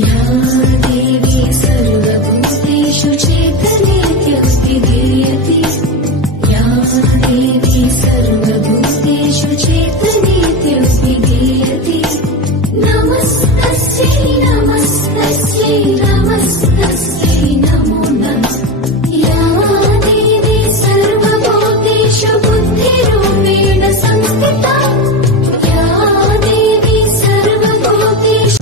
या देवी सर्वभूतेषु चेतनेत्यवतिगीयते या देवी सर्वभूतेषु चेतनेत्यवतिगीयते नमस्तस्यै नमस्तस्यै नमस्तस्यै नमो नमः या देवी सर्वभूतेषु बुद्धिरूपेण संस्थिता या देवी सर्वभूतेषु